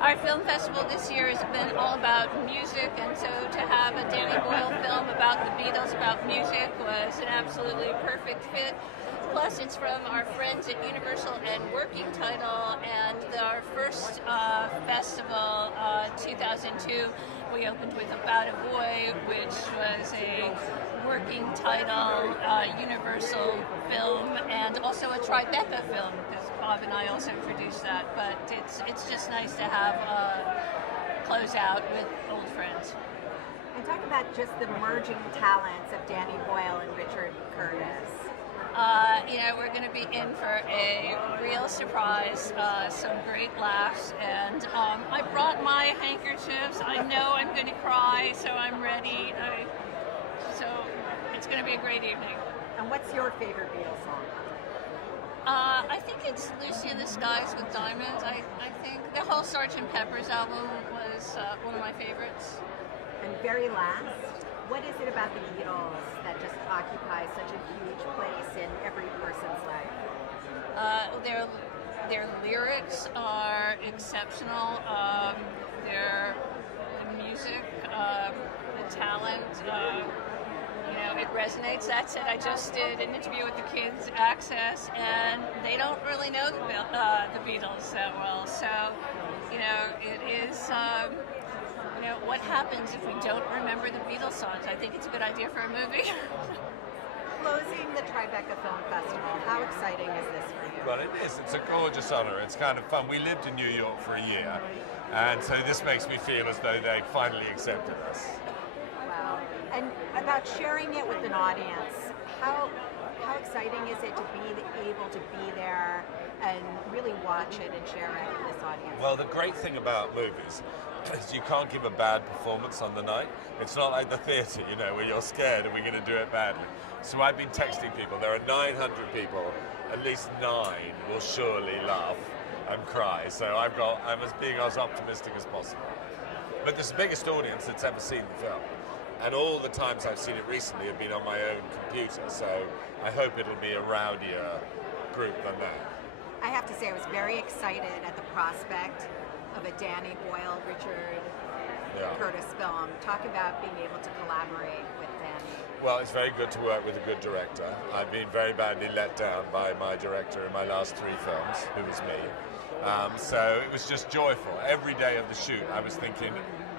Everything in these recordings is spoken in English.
Our film festival this year has been all about music, and so to have a Danny Boyle film about the Beatles, about music, was an absolutely perfect fit. Plus, it's from our friends at Universal and Working Title, and our first festival, 2002, we opened with About a Boy, which was a Working Title Universal film, and also a Tribeca film, because Bob and I also produced that. But it's just nice to have a close out with old friends. And talk about just the merging talents of Danny Boyle and Richard Curtis. We're going to be in for a real surprise, some great laughs, and I brought my handkerchiefs. I know I'm going to cry, so I'm ready. So it's going to be a great evening. And what's your favorite Beatles song? I think it's Lucy in the Skies with Diamonds. I think the whole Sgt. Pepper's album was one of my favorites. And very last, what is it about the Beatles that just occupies such a huge place in every person's life? Their lyrics are exceptional. Their music, the talent, it resonates. That said, I just did an interview with the Kids Access, and they don't really know the Beatles that well. So, it is. What happens if we don't remember the Beatles songs? I think it's a good idea for a movie. Closing the Tribeca Film Festival, how exciting is this for you? Well, it is. It's a gorgeous honor. It's kind of fun. We lived in New York for a year, and so this makes me feel as though they finally accepted us. Wow. And about sharing it with an audience, how exciting is it to be able to be there and really watch it and share it with this audience? Well, the great thing about movies is you can't give a bad performance on the night. It's not like the theatre, where you're scared and we're going to do it badly. So I've been texting people. There are 900 people. At least 9 will surely laugh and cry. So I'm being as optimistic as possible. But this is the biggest audience that's ever seen the film. And all the times I've seen it recently have been on my own computer. So I hope it'll be a rowdier group than that. I have to say I was very excited at the prospect of a Danny Boyle, Richard Curtis film. Talk about being able to collaborate with Danny. Well, it's very good to work with a good director. I've been very badly let down by my director in my last 3 films, who was me. So it was just joyful. Every day of the shoot, I was thinking,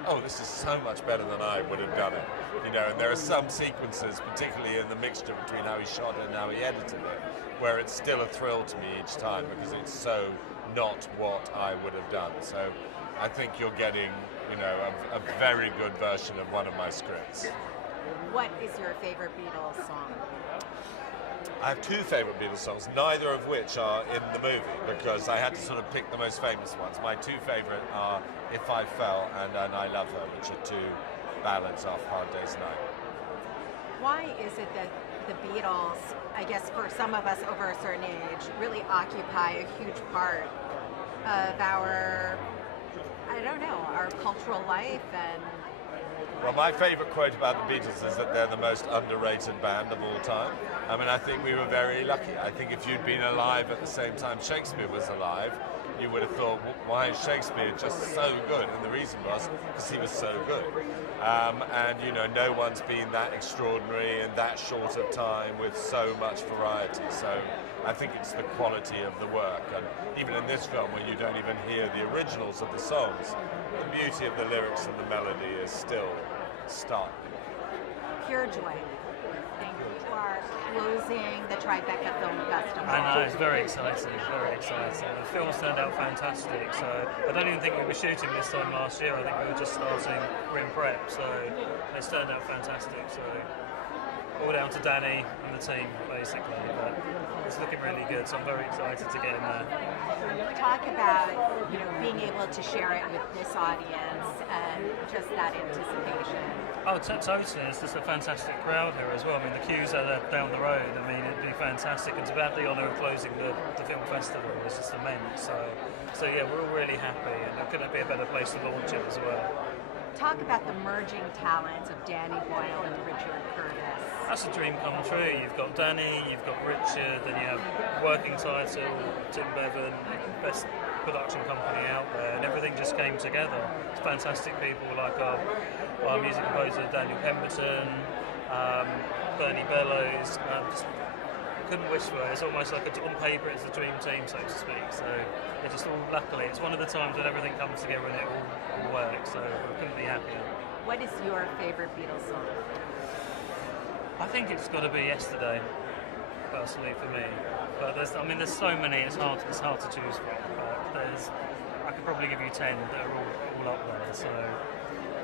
oh, this is so much better than I would have done it. And there are some sequences, particularly in the mixture between how he shot it and how he edited it, where it's still a thrill to me each time because it's so not what I would have done. So I think you're getting, a very good version of one of my scripts. What is your favorite Beatles song? I have 2 favorite Beatles songs, neither of which are in the movie because I had to sort of pick the most famous ones. My 2 favorite are If I Fell and I Love Her, which are 2 ballads off Hard Day's Night. Why is it that the Beatles, I guess for some of us over a certain age, really occupy a huge part of our, I don't know, our cultural life and. Well, my favourite quote about the Beatles is that they're the most underrated band of all time. I mean, I think we were very lucky. I think if you'd been alive at the same time Shakespeare was alive, you would have thought, why is Shakespeare just so good? And the reason was because he was so good. And, you know, no one's been that extraordinary in that short of time with so much variety. So I think it's the quality of the work. And even in this film, where you don't even hear the originals of the songs, the beauty of the lyrics and the melody is still stark. Pure joy. Thank you. You are closing the Tribeca Film Festival. I know, it's very exciting, very exciting. The film's turned out fantastic, so I don't even think we were shooting this time last year. I think we were just starting in prep, so it's turned out fantastic. So all down to Danny and the team, basically, but it's looking really good, so I'm very excited to get in there. Talk about, you know, being able to share it with this audience and just that anticipation. Oh, totally. It's just a fantastic crowd here as well. I mean, the queues are down the road. I mean, it'd be fantastic. And to have the honour of closing the film festival is just immense. So yeah, we're all really happy, and there couldn't be a better place to launch it as well. Talk about the merging talents of Danny Boyle and Richard Curtis. That's a dream come true. You've got Danny, you've got Richard, then you have working title, Tim Bevan, best production company out there, and everything just came together. It's fantastic people like our music composer Daniel Pemberton, DANNY BOYLE. Just couldn't wish for it. It's almost like on paper it's a dream team, so to speak. So it just all, luckily, it's one of the times when everything comes together and it all works. So we couldn't be happier. What is your favorite Beatles song? I think it's got to be Yesterday, personally for me. But there's so many. It's hard to choose from. But I could probably give you 10 that are all up there. So.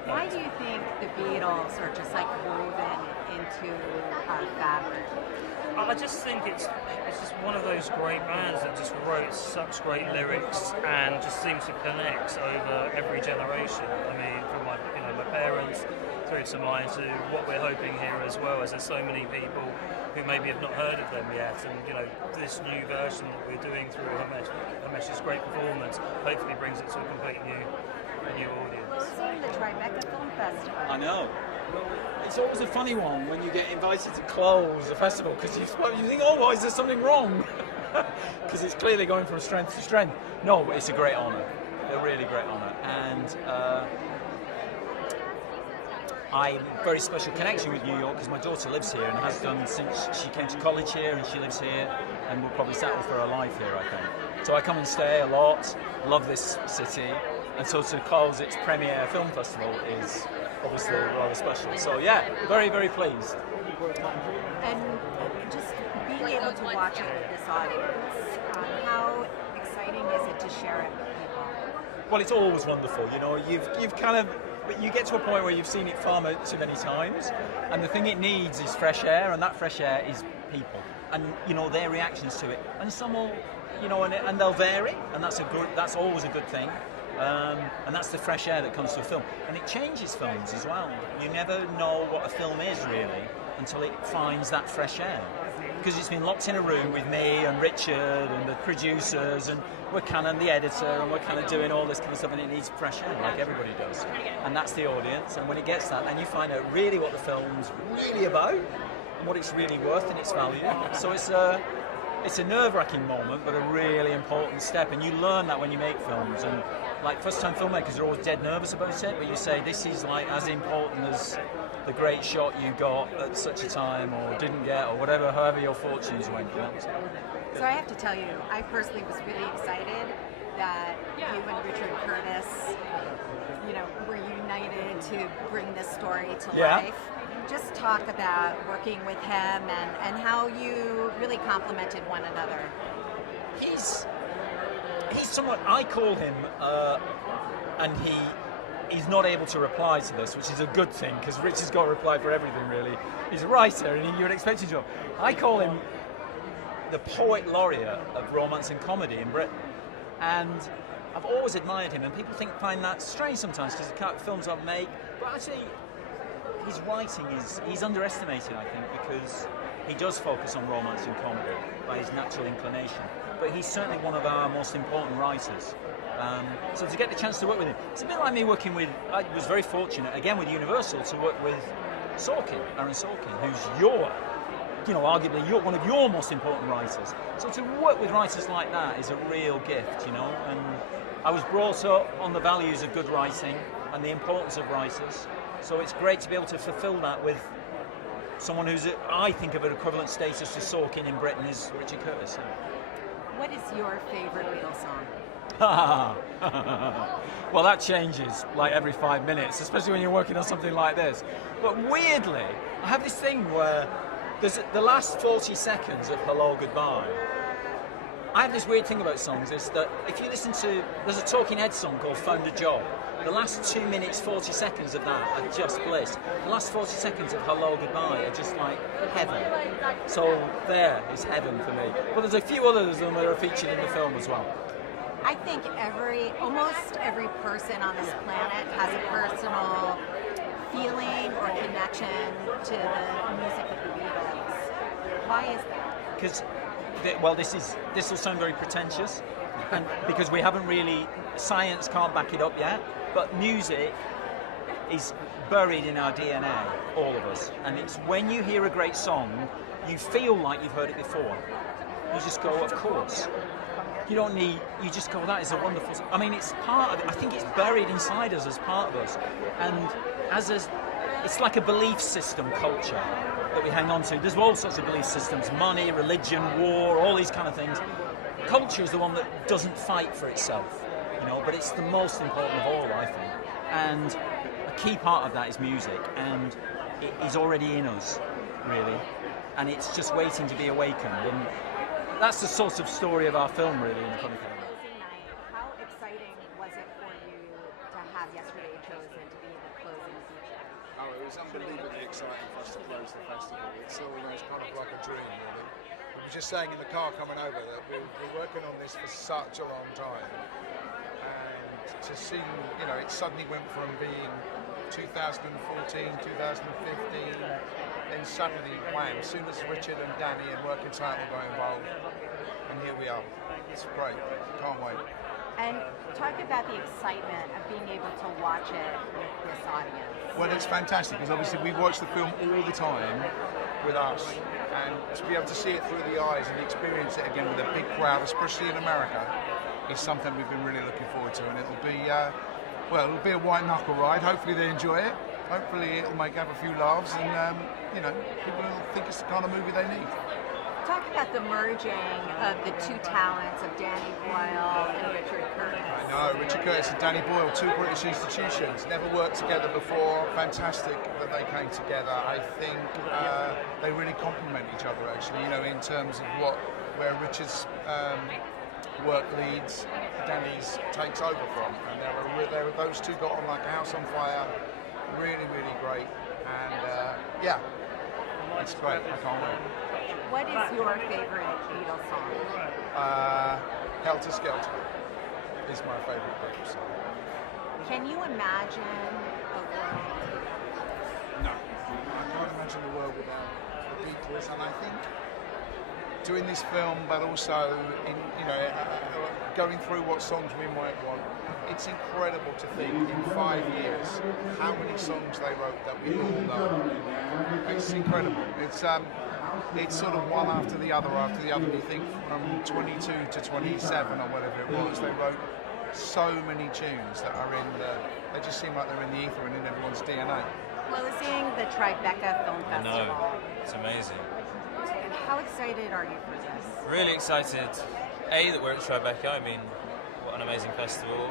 Why do you think the Beatles are just like woven into our fabric? I just think it's just one of those great bands that just wrote such great lyrics and just seems to connect over every generation. I mean, from my parents through to mine, to what we're hoping here as well, as there's so many people who maybe have not heard of them yet, and this new version that we're doing through Himesh's great performance hopefully brings it to a complete new audience. Closing the Tribeca Film Festival. I know. It's always a funny one when you get invited to close a festival because you think, oh, why is there something wrong? Because it's clearly going from strength to strength. No, it's a great honour, a really great honour, and I have a very special connection with New York because my daughter lives here and has done since she came to college here, and she lives here and will probably settle for her life here, I think. So I come and stay a lot, love this city, and so to close its premiere film festival is obviously rather special. So yeah, very, very pleased. And just being able to watch it with this audience, how exciting is it to share it with people? Well, it's always wonderful. You've kind of, but you get to a point where you've seen it far too many times, and the thing it needs is fresh air, and that fresh air is people, and their reactions to it. And some will, and they'll vary, and that's always a good thing. And that's the fresh air that comes to a film, and it changes films as well. You never know what a film is really until it finds that fresh air, because it's been locked in a room with me and Richard and the producers, and we're kind of the editor, and we're kind of doing all this kind of stuff, and it needs fresh air like everybody does, and that's the audience. And when it gets that, then you find out really what the film's really about and what it's really worth and its value. So it's a nerve-wracking moment, but a really important step, and you learn that when you make films. And like first-time filmmakers are always dead nervous about it, but you say this is like as important as the great shot you got at such a time or didn't get, or whatever, however your fortunes went. So I have to tell you, I personally was really excited that you and Richard Curtis, were united to bring this story to life. Just talk about working with him and how you really complemented one another. He's somewhat, I call him, and he's not able to reply to this, which is a good thing, because Richard's got a reply for everything, really. He's a writer, and you would expect him to. I call him the poet laureate of romance and comedy in Britain. And I've always admired him, and people find that strange sometimes, because the kind of films I make, but actually, his writing he's underestimated, I think, because he does focus on romance and comedy by his natural inclination. But he's certainly one of our most important writers. So to get the chance to work with him, it's a bit like me working with, I was very fortunate, again with Universal, to work with Aaron Sorkin, who's arguably one of your most important writers. So to work with writers like that is a real gift, and I was brought up on the values of good writing and the importance of writers. So it's great to be able to fulfill that with someone who's, I think, of an equivalent status to Sorkin in Britain is Richard Curtis. What is your favorite Beatles song? Well, that changes like every 5 minutes, especially when you're working on something like this. But weirdly, I have this thing where there's the last 40 seconds of Hello Goodbye. I have this weird thing about songs, is that if you listen to, there's a Talking Heads song called Found a Job. The last 2 minutes, 40 seconds of that are just bliss. The last 40 seconds of Hello Goodbye are just like heaven. So there is heaven for me. But there's a few others of them that are featured in the film as well. I think almost every person on this planet has a personal feeling or connection to the music of the Beatles. Why is that? Because, this will sound very pretentious, and because we haven't really, science can't back it up yet, but music is buried in our DNA, all of us. And it's when you hear a great song, you feel like you've heard it before. You just go, of course. You just go, that is a wonderful song. I mean, it's part of it. I think it's buried inside us as part of us. And it's like a belief system culture that we hang on to. There's all sorts of belief systems, money, religion, war, all these kind of things. Culture is the one that doesn't fight for itself, but it's the most important of all, I think. And a key part of that is music, and it is already in us, really. And it's just waiting to be awakened. And that's the sort of story of our film, really, in the Funny Film. Closing night, how exciting was it for you to have Yesterday chosen to be the closing feature? Oh, it was unbelievably exciting for us to close the festival. It's almost kind of like a dream, really. We were just saying in the car coming over that we're working on this for such a long time. And to see, it suddenly went from being 2014, 2015, then suddenly, wham, as soon as Richard and Danny and Working Title got involved, and here we are. It's great. Can't wait. And talk about the excitement of being able to watch it with this audience. Well, it's fantastic because obviously we watch the film all the time with us, and to be able to see it through the eyes and experience it again with a big crowd, especially in America, is something we've been really looking forward to. And it'll be, it'll be a white knuckle ride. Hopefully they enjoy it. Hopefully it'll have a few laughs, and people will think it's the kind of movie they need. Talk about the merging of the two talents of Danny Boyle and Richard Curtis. I know, Richard Curtis and Danny Boyle, two British institutions, never worked together before. Fantastic that they came together. I think they really complement each other, actually, in terms of where Richard's work leads, Danny's takes over from. And those two got on like a house on fire. Really, really great. And it's great. I can't wait. What is your favorite Beatles song? Helter Skelter is my favorite Beatles song. Can you imagine a world? No, I can't imagine the world without the Beatles. And I think doing this film, but also going through what songs we might want, it's incredible to think in 5 years how many songs they wrote that we all know. It's incredible. It's sort of one after the other. You think from 22 to 27 or whatever it was, they wrote so many tunes that are they just seem like they're in the ether and in everyone's DNA. Well, we're seeing the Tribeca Film Festival. I know, it's amazing. How excited are you for this? Really excited, A, that we're at Tribeca, I mean, what an amazing festival.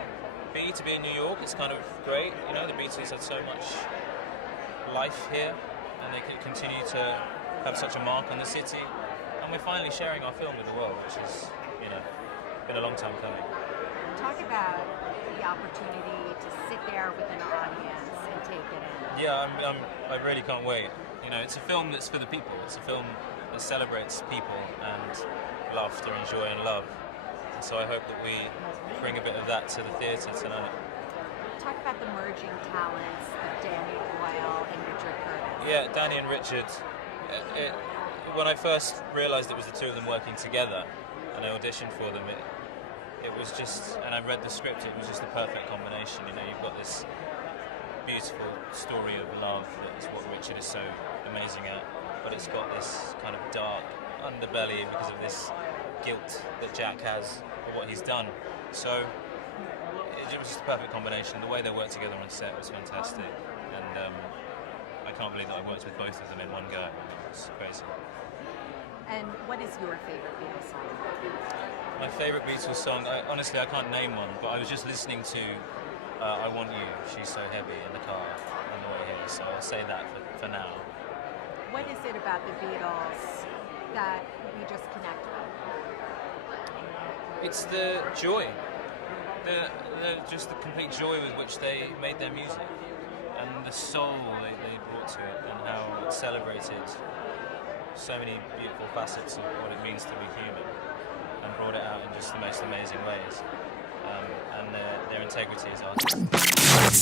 B, to be in New York, it's kind of great, the Beatles had so much life here, and they could continue to have such a mark on the city, and we're finally sharing our film with the world, which is, been a long time coming. Talk about the opportunity to sit there with an audience and take it in. Yeah, I really can't wait. It's a film that's for the people. It's a film that celebrates people and laughter and joy and love. And so I hope that we bring a bit of that to the theatre tonight. Talk about the merging talents of Danny Boyle and Richard Curtis. Yeah, Danny and Richard. when I first realised it was the two of them working together, and I auditioned for them, it was just, and I read the script, it was just the perfect combination. You know, you've got this beautiful story of love that is what Richard is so amazing at, but it's got this kind of dark underbelly because of this guilt that Jack has for what he's done. So it was just a perfect combination. The way they worked together on set was fantastic, and I can't believe that I worked with both of them in one go. It's crazy. And what is your favorite Beatles song? My favourite Beatles song, honestly I can't name one, but I was just listening to I Want You, She's So Heavy in the car on the way here, so I'll say that for now. What is it about the Beatles that you just connect with? It's the joy, just the complete joy with which they made their music, and the soul they brought to it, and how it celebrated so many beautiful facets of what it means to be human, and brought it out in just the most amazing ways. And their integrity as artists.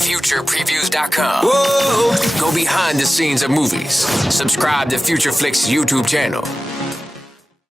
FuturePreviews.com. Whoa! Go behind the scenes of movies. Subscribe to Future Flicks YouTube channel.